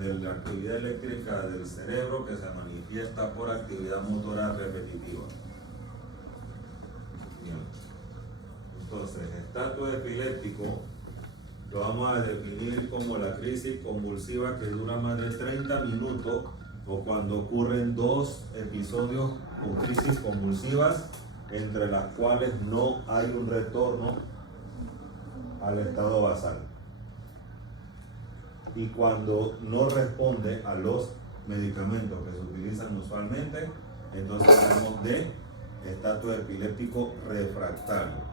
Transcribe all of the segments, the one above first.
de la actividad eléctrica del cerebro que se manifiesta por actividad motora repetitiva. Bien. Entonces, estatus epiléptico lo vamos a definir como la crisis convulsiva que dura más de 30 minutos o cuando ocurren dos episodios o crisis convulsivas entre las cuales no hay un retorno al estado basal. Y cuando no responde a los medicamentos que se utilizan usualmente, entonces hablamos de estatus epiléptico refractario.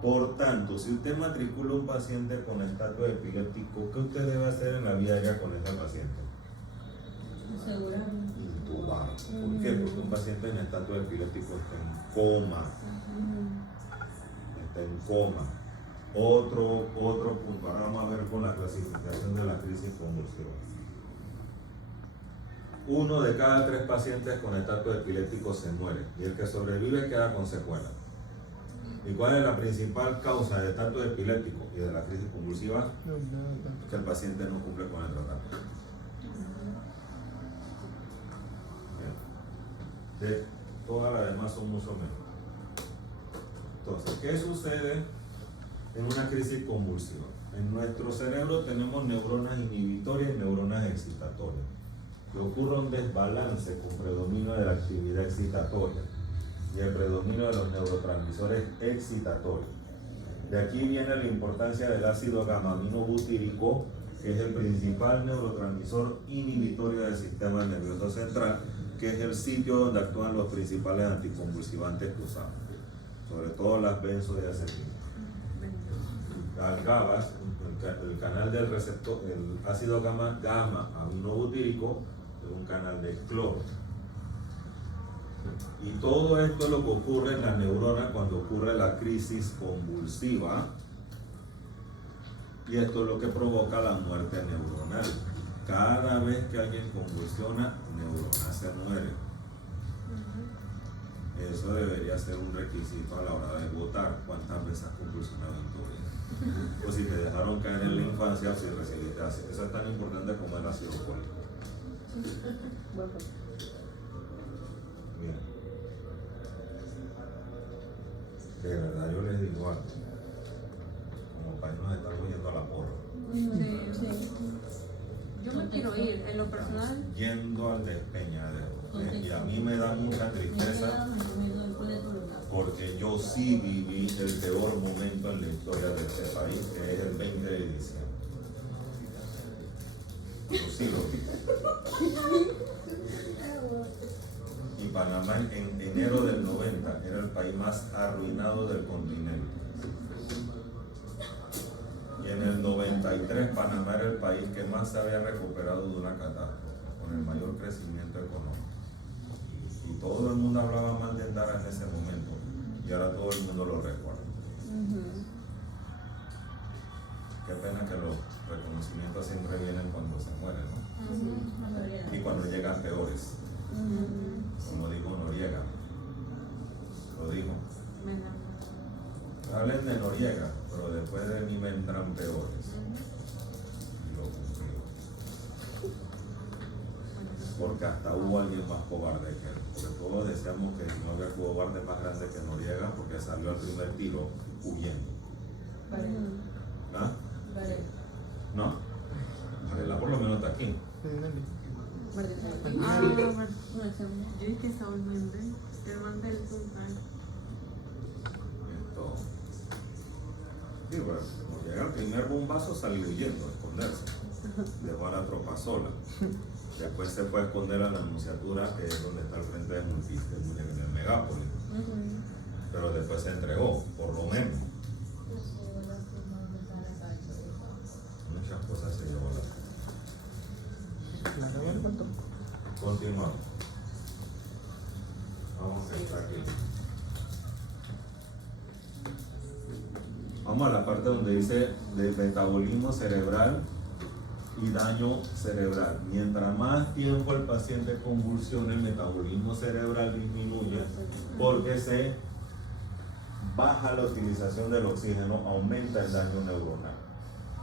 Por tanto, si usted matricula un paciente con estatus epiléptico, ¿qué usted debe hacer en la vida diaria con ese paciente? Asegurar. Intubar. ¿Por qué? Porque un paciente en estatus epiléptico está en coma. Está en coma. Otro punto, ahora vamos a ver con la clasificación de la crisis convulsiva. 1 de cada 3 pacientes con estatus epiléptico se muere y el que sobrevive queda con secuelas. ¿Y cuál es la principal causa de estatus epiléptico y de la crisis convulsiva? Que el paciente no cumple con el tratamiento. De todas las demás son mucho menos. Entonces, ¿qué sucede en una crisis convulsiva? En nuestro cerebro tenemos neuronas inhibitorias y neuronas excitatorias. Que ocurre un desbalance con predominio de la actividad excitatoria y el predominio de los neurotransmisores excitatorios. De aquí viene la importancia del ácido gamma-aminobutírico, que es el principal neurotransmisor inhibitorio del sistema nervioso central, que es el sitio donde actúan los principales anticonvulsivantes que usamos, sobre todo las benzodiazepinas. Las GABAs, el canal del receptor, el ácido gamma-aminobutírico, es un canal de cloro. Y todo esto es lo que ocurre en la neurona cuando ocurre la crisis convulsiva, y esto es lo que provoca la muerte neuronal. Cada vez que alguien convulsiona, neurona se muere. Eso debería ser un requisito a la hora de votar. ¿Cuántas veces has convulsionado en tu vida? O si te dejaron caer en la infancia o si recibiste ácido. Eso es tan importante como el ácido fólico. Bien. De verdad yo les digo algo. Como país nos estamos yendo a la porra. Sí. Yo me quiero ir, en lo personal. Yendo al despeñadero. Y a mí me da mucha tristeza porque yo sí viví el peor momento en la historia de este país, que es el 20 de diciembre. Yo sí lo viví. Y Panamá en enero del 90 era el país más arruinado del continente. Y en el 93 Panamá era el país que más se había recuperado de una catástrofe, con el mayor crecimiento económico. Y todo el mundo hablaba mal de Endara en ese momento, y ahora todo el mundo lo recuerda. Qué pena que los reconocimientos siempre vienen cuando se mueren, ¿no? Y cuando llegan peores. Como dijo Noriega, lo dijo. Hablen de Noriega, pero después de mí vendrán peores. Y lo cumplió. Porque hasta hubo alguien más cobarde que él. Porque todos decíamos que no había cobarde más grande que Noriega, porque salió al primer tiro huyendo. ¿Ah? No. Varela por lo menos está aquí. Yo dije que Saúl Méndez, el man del Sultán. Entonces, sí, bueno, cuando llega el primer bombazo salió huyendo, a esconderse. Dejó a la tropa sola. Después se fue a esconder a la Nunciatura, que es donde está el frente de en el Megápolis. Pero después se entregó, por lo menos. Muchas cosas se llevó la. Continuamos. Vamos a entrar aquí. Vamos a la parte donde dice de metabolismo cerebral y daño cerebral. Mientras más tiempo el paciente convulsiona, el metabolismo cerebral disminuye porque se baja la utilización del oxígeno, aumenta el daño neuronal.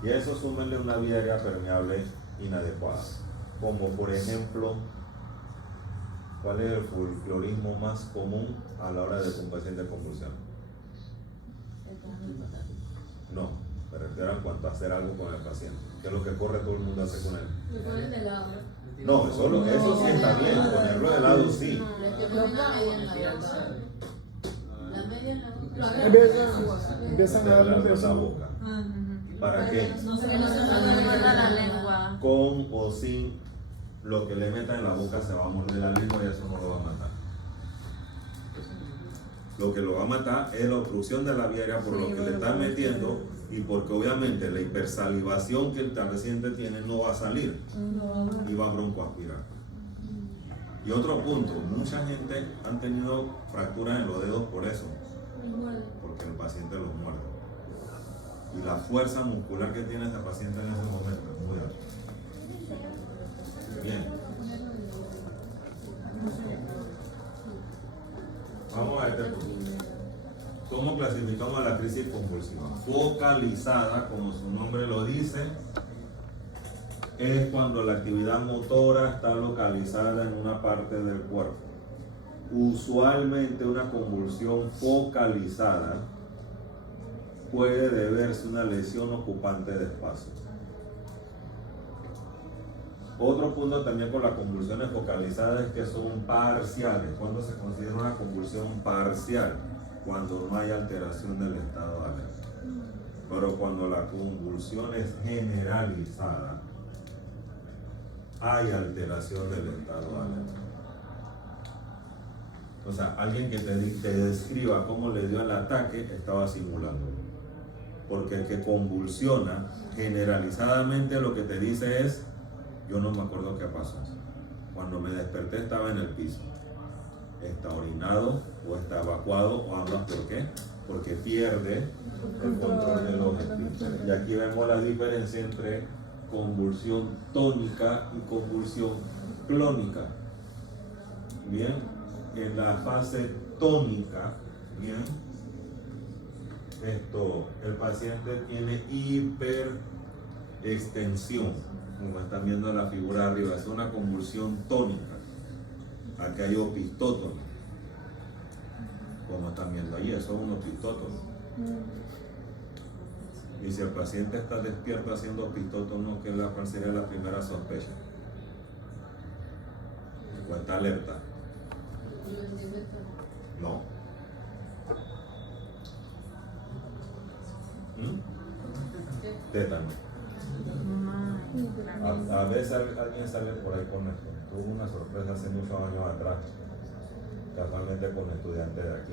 Y a eso súmenle una vía aérea permeable inadecuadas. Como por ejemplo, ¿cuál es el folclorismo más común a la hora de que un paciente convulsiona? No, me refiero en cuanto a hacer algo con el paciente. ¿Qué es lo que corre todo el mundo a hacer con él? Lo pones de lado. No, eso sí está bien, ponerlo de lado sí. Empiezan a darle un la beso. boca. Ah, ¿Para qué? no se Que no se le muerda la lengua. Con o sin lo que le metan en la boca se va a morder la lengua y eso no lo va a matar. Lo que lo va a matar es la obstrucción de la vía aérea por lo que le están metiendo y porque obviamente la hipersalivación que el paciente tiene no va a salir y va a broncoaspirar. Y otro punto, mucha gente han tenido fracturas en los dedos por eso, porque el paciente los muerde. Y la fuerza muscular que tiene ese paciente en ese momento es muy alta. Bien. Vamos a este punto. ¿Cómo clasificamos a la crisis convulsiva? Focalizada, como su nombre lo dice, es cuando la actividad motora está localizada en una parte del cuerpo. Usualmente una convulsión focalizada puede deberse a una lesión ocupante de espacio. Otro punto también con las convulsiones focalizadas es que son parciales. ¿Cuándo se considera una convulsión parcial? Cuando no hay alteración del estado de alerta. Pero cuando la convulsión es generalizada, hay alteración del estado de alerta. O sea, alguien que te describa cómo le dio el ataque estaba simulando. Porque el que convulsiona generalizadamente lo que te dice es: yo no me acuerdo qué pasó. Cuando me desperté estaba en el piso. Está orinado o está evacuado o ambas. ¿Por qué? Porque pierde el control de los esfínteres. Y aquí vemos la diferencia entre convulsión tónica y convulsión clónica. Bien, en la fase tónica, bien, el paciente tiene hiperextensión, como están viendo en la figura arriba, es una convulsión tónica. Aquí hay opistótono, como están viendo ahí, eso es un opistótono. Y si el paciente está despierto haciendo opistótono, ¿cuál sería la primera sospecha? ¿O está alerta? No. Tétano. A veces alguien sale por ahí con esto. Tuve una sorpresa hace muchos años atrás, casualmente con estudiantes de aquí.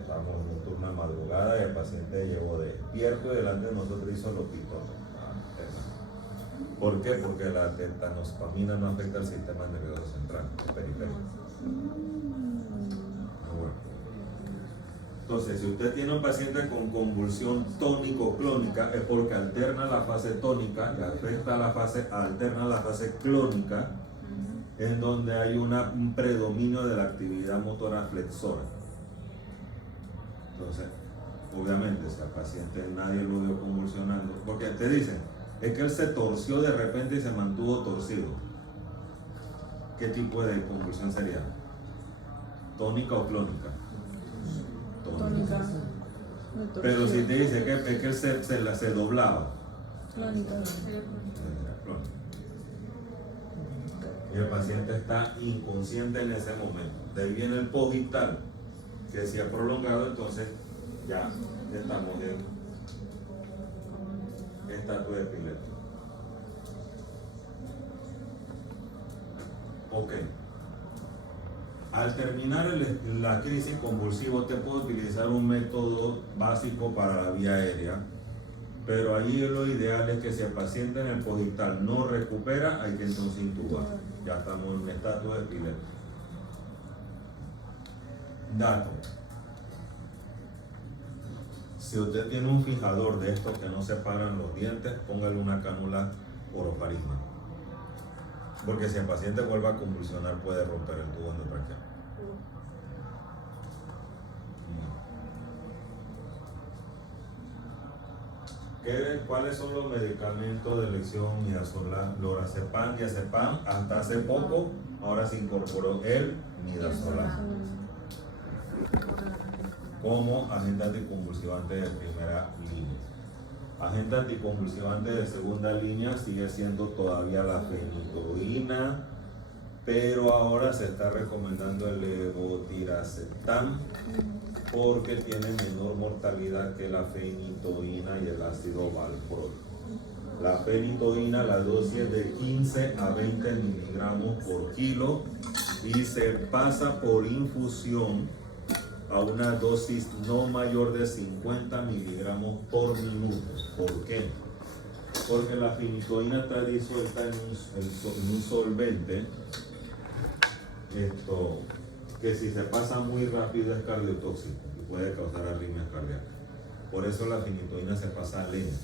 Estábamos en un turno de madrugada y el paciente llegó despierto y delante de nosotros hizo los pitos. ¿Por qué? Porque la tetanospamina no afecta al sistema nervioso central, es periférico. Bueno. Entonces, si usted tiene un paciente con convulsión tónico-clónica, es porque alterna la fase tónica y alterna la fase clónica, en donde hay un predominio de la actividad motora flexora. Entonces, obviamente, si al paciente nadie lo vio convulsionando, porque te dicen, es que él se torció de repente y se mantuvo torcido. ¿Qué tipo de convulsión sería? ¿Tónica o clónica? Tónica. Pero si te dice que él se doblaba. Clónica. Y el paciente está inconsciente en ese momento. De ahí viene el posvital, que si es prolongado, entonces ya estamos en estatus epiléptico. Ok. Al terminar la crisis convulsiva, usted puede utilizar un método básico para la vía aérea, pero ahí lo ideal es que si el paciente en el posvital no recupera, hay que entonces intubar. Ya estamos en un estatus epiléptico. Dato. Si usted tiene un fijador de estos que no separan los dientes, póngale una cánula orofaringe. Porque si el paciente vuelve a convulsionar, puede romper el tubo endotraqueal. ¿Cuáles son los medicamentos de elección? Midazolam, lorazepam, diazepam, hasta hace poco, ahora se incorporó el midazolam como agente anticonvulsivante de primera línea. Agente anticonvulsivante de segunda línea sigue siendo todavía la fenitoína, pero ahora se está recomendando el levetiracetam porque tiene menor mortalidad que la fenitoína y el ácido valproico. La fenitoína, la dosis es de 15 a 20 miligramos por kilo y se pasa por infusión a una dosis no mayor de 50 miligramos por minuto. ¿Por qué? Porque la fenitoína está disuelta en un solvente que si se pasa muy rápido es cardiotóxico y puede causar arritmias cardíacas. Por eso la fenitoína se pasa lenta.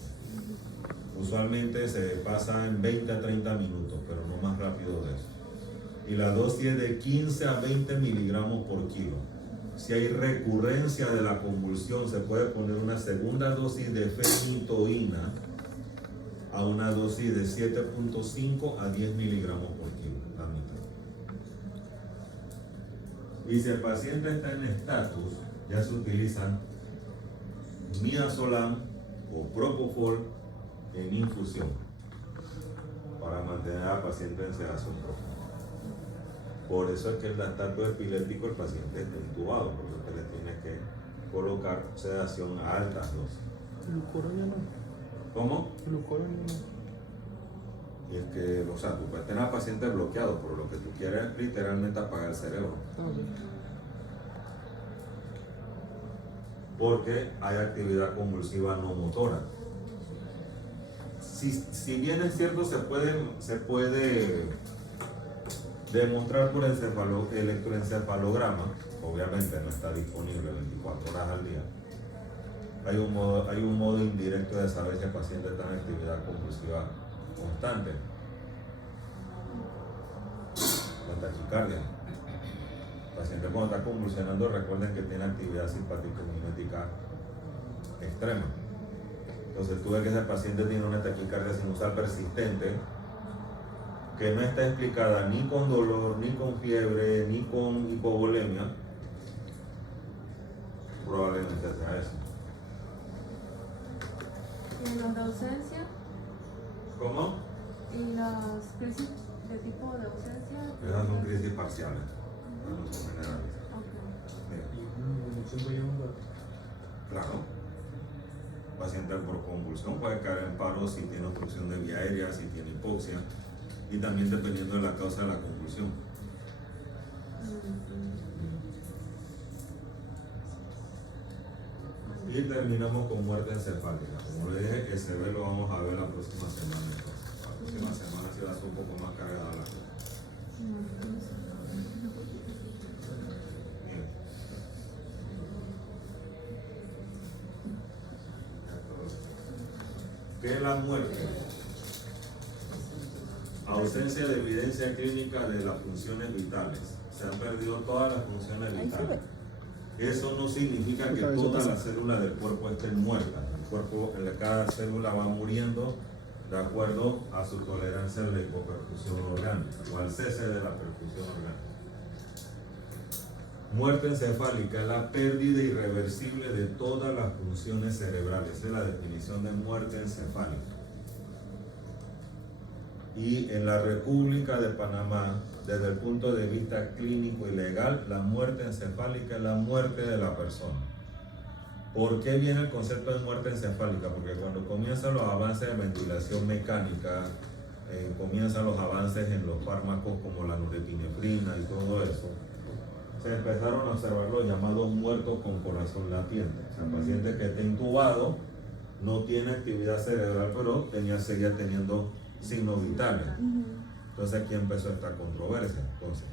Usualmente se pasa en 20 a 30 minutos, pero no más rápido de eso. Y la dosis es de 15 a 20 miligramos por kilo. Si hay recurrencia de la convulsión, se puede poner una segunda dosis de fenitoína a una dosis de 7.5 a 10 miligramos por kilo, la mitad. Y si el paciente está en estatus, ya se utilizan midazolam o propofol en infusión para mantener al paciente en sedación profunda. Por eso es que el estatus epiléptico el paciente está intubado, porque usted le tiene que colocar sedación a altas dosis. Glucoronio no. ¿Cómo? Glucoronio no. Y es que, o sea, tú puedes tener al paciente bloqueado, pero lo que tú quieres es literalmente apagar el cerebro. Porque hay actividad convulsiva no motora. Si bien es cierto, se puede demostrar por electroencefalograma, obviamente no está disponible 24 horas al día. Hay un modo indirecto de saber si el paciente está en actividad convulsiva constante. La taquicardia. El paciente cuando está convulsionando, recuerden que tiene actividad simpático-mimética extrema. Entonces tú ves que ese paciente tiene una taquicardia sinusal persistente que no está explicada ni con dolor, ni con fiebre, ni con hipovolemia. Probablemente sea eso. ¿Y los de ausencia? ¿Cómo? ¿Y las crisis de tipo de ausencia? Esas son crisis parciales, no son generales. Claro. Paciente por convulsión puede caer en paro si tiene obstrucción de vía aérea, si tiene hipoxia y también dependiendo de la causa de la convulsión. Y terminamos con muerte encefálica. Como le dije, que se ve lo vamos a ver la próxima semana. La próxima semana se va a hacer un poco más cargada la cosa. ¿Qué es la muerte? Ausencia de evidencia clínica de las funciones vitales. Se han perdido todas las funciones vitales. Eso no significa que todas las células del cuerpo estén muertas. El cuerpo, cada célula va muriendo de acuerdo a su tolerancia a la hipoperfusión orgánica o al cese de la perfusión orgánica. Muerte encefálica es la pérdida irreversible de todas las funciones cerebrales. Esa es la definición de muerte encefálica. Y en la República de Panamá, desde el punto de vista clínico y legal, la muerte encefálica es la muerte de la persona. ¿Por qué viene el concepto de muerte encefálica? Porque cuando comienzan los avances de ventilación mecánica, comienzan los avances en los fármacos como la norepinefrina y todo eso, se empezaron a observar los llamados muertos con corazón latiente. O sea, el paciente que está intubado no tiene actividad cerebral, pero seguía teniendo signos vitales. Entonces aquí empezó esta controversia. Entonces,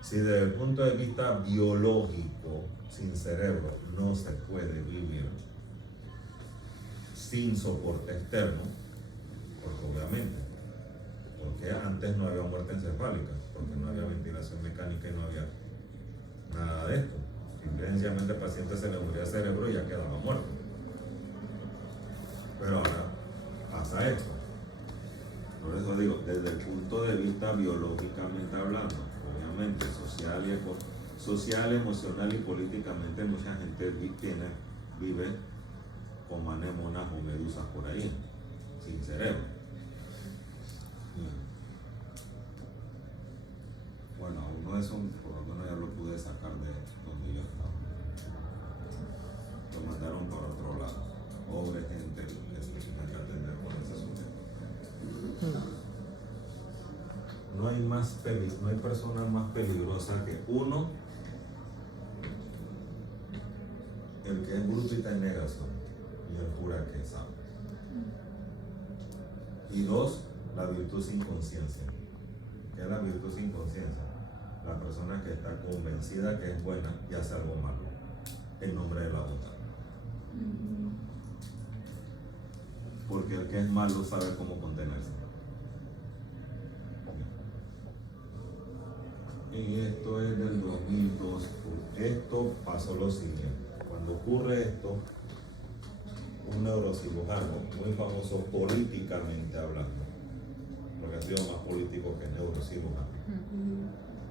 si desde el punto de vista biológico, sin cerebro, no se puede vivir sin soporte externo, porque obviamente, porque antes no había muerte encefálica, porque no había ventilación mecánica y no había nada de esto. Simplemente al paciente se le moría el cerebro y ya quedaba muerto. Pero ahora pasa esto. Por eso digo, desde el punto de vista biológicamente hablando, obviamente social, emocional y políticamente, mucha gente vive como anémonas o medusas por ahí, sin cerebro. Bueno, uno de esos por lo menos ya lo pude sacar de donde yo estaba. Lo mandaron por otro lado. Pobre gente que se tiene que atender por ese sujeto. No hay persona más peligrosa que uno, el que es bruto y está en negación, y el cura que sabe. Y dos, la virtud sin conciencia. ¿Qué es la virtud sin conciencia? La persona que está convencida que es buena y hace algo malo en nombre de la bondad. Porque el que es malo sabe cómo contenerse. Y esto es del 2002. Esto pasó lo siguiente. Cuando ocurre esto, un neurocirujano muy famoso políticamente hablando, porque ha sido más político que neurocirujano,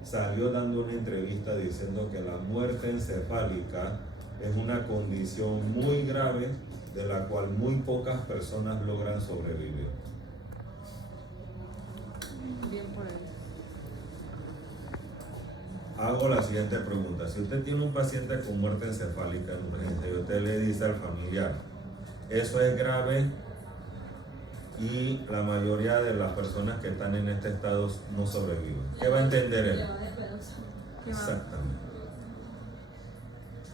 salió dando una entrevista diciendo que la muerte encefálica es una condición muy grave de la cual muy pocas personas logran sobrevivir. Bien por ahí. Hago la siguiente pregunta. Si usted tiene un paciente con muerte encefálica en urgencia y usted le dice al familiar, eso es grave y la mayoría de las personas que están en este estado no sobreviven, ¿qué va a entender él? Exactamente.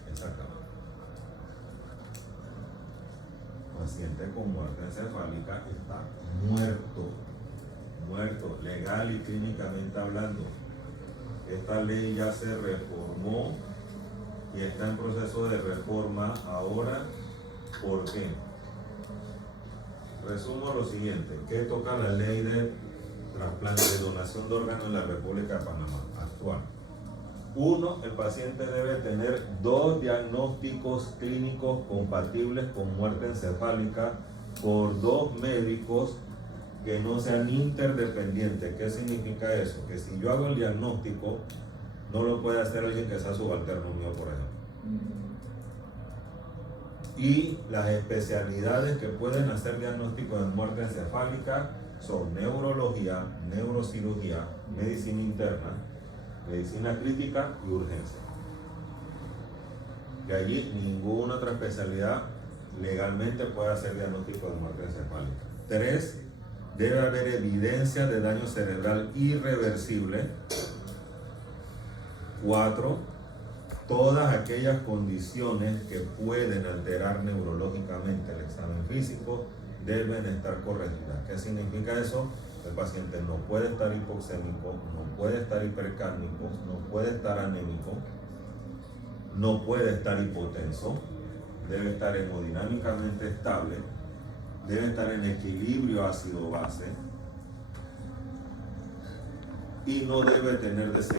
Exactamente. Paciente con muerte encefálica está muerto, legal y clínicamente hablando. Esta ley ya se reformó y está en proceso de reforma ahora. ¿Por qué? Resumo lo siguiente. ¿Qué toca la ley de trasplante de donación de órganos en la República de Panamá actual? 1. El paciente debe tener 2 diagnósticos clínicos compatibles con muerte encefálica por 2 médicos que no sean interdependientes. ¿Qué significa eso? Que si yo hago el diagnóstico, no lo puede hacer alguien que sea subalterno mío, por ejemplo. Y las especialidades que pueden hacer diagnóstico de muerte encefálica son neurología, neurocirugía, medicina interna, medicina crítica y urgencia. De allí ninguna otra especialidad legalmente puede hacer diagnóstico de muerte encefálica. 3. Debe haber evidencia de daño cerebral irreversible. 4. Todas aquellas condiciones que pueden alterar neurológicamente el examen físico deben estar corregidas. ¿Qué significa eso? El paciente no puede estar hipoxémico, no puede estar hipercárnico, no puede estar anémico, no puede estar hipotenso, debe estar hemodinámicamente estable, debe estar en equilibrio ácido-base y no debe tener